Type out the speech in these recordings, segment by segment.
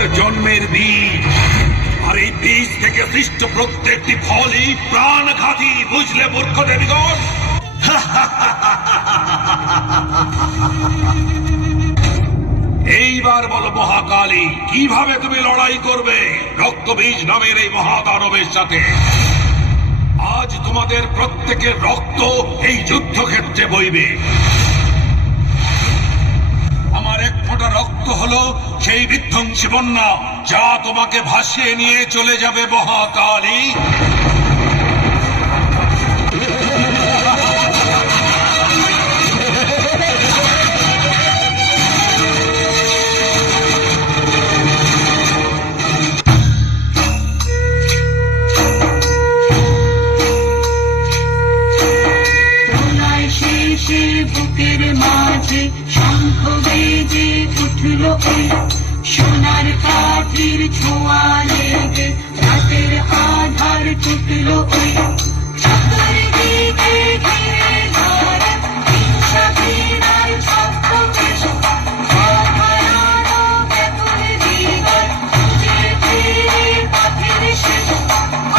তোমার জন্মের বীজ, আর এই বীজ থেকে সৃষ্ট প্রত্যেকটি ফলই প্রাণঘাতী, বুঝলে মূর্খ দেবীগণ? এইবার বলো মহাকালী, কিভাবে তুমি লড়াই করবে রক্তবীজ নামের এই মহাদানবের সাথে? আজ তোমাদের প্রত্যেকের রক্ত এই যুদ্ধক্ষেত্রে বইবে। আমার এক ফোঁটা রক্ত হলো সেই বিধ্বংসী বন্যা, যা তোমাকে ভাসিয়ে নিয়ে চলে যাবে মহাকালী। বুকের মাঝে শঙ্খ বেজে উঠল ওই, সোনার কাঠির ছোঁয়া লেগে রাতের আধার টুটল ওই। চতুর্দিকে ঘিরে ধরে হিংসা ঘৃণার ছত্রবেশ, অভয়ারণ্য ব্যাকুল হৃদয় খুঁজে ফিরে পথের শেষ।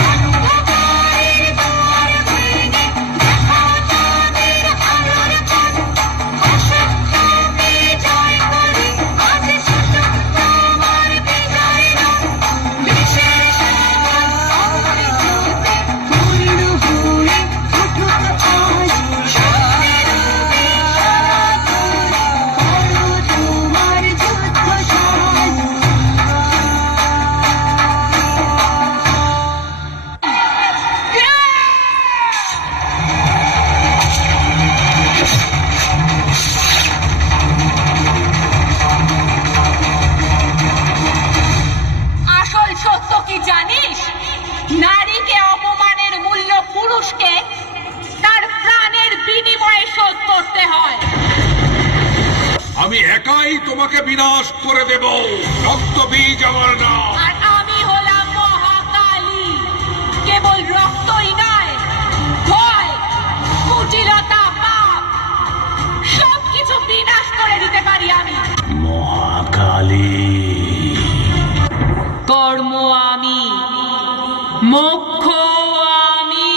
অন্ধকারের দুয়ার ভেঙে দেখা চাঁদের আলোর পথ, অসত্যকে জয় করে আজ সুযোগ তোমার বিজয় নাও। বিশ্বের সাগর অমৃততে পূর্ণ হয়ে উঠুক আজ, সত্যের রূপে সারা করে করো তোমার যুদ্ধ সাজ। আসল সত্য কি জানিস? নারীকে অপমানের মূল্য পুরুষকে তার প্রাণের বিনিময়ে শোধ করতে হয়। আমি একাই তোমাকে বিনাশ করে দেব, রক্তবীজ আমার নাম। আর আমি হলাম মহাকালী। কেবল রক্তই নয়, ভয়, কুটিলতা, পাপ সবকিছু বিনাশ করে দিতে পারি আমি। মহাকালী, কর্ম আমি, মোক্ষ আমি।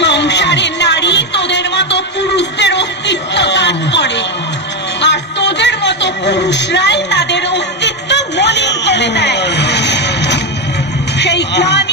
সংসারের নারী তোদের মতো পুরুষদের অস্তিত্ব দান করে, আর তোদের মতো পুরুষরাই তাদের অস্তিত্ব মলিন করে দেয়। সেই গ্লানি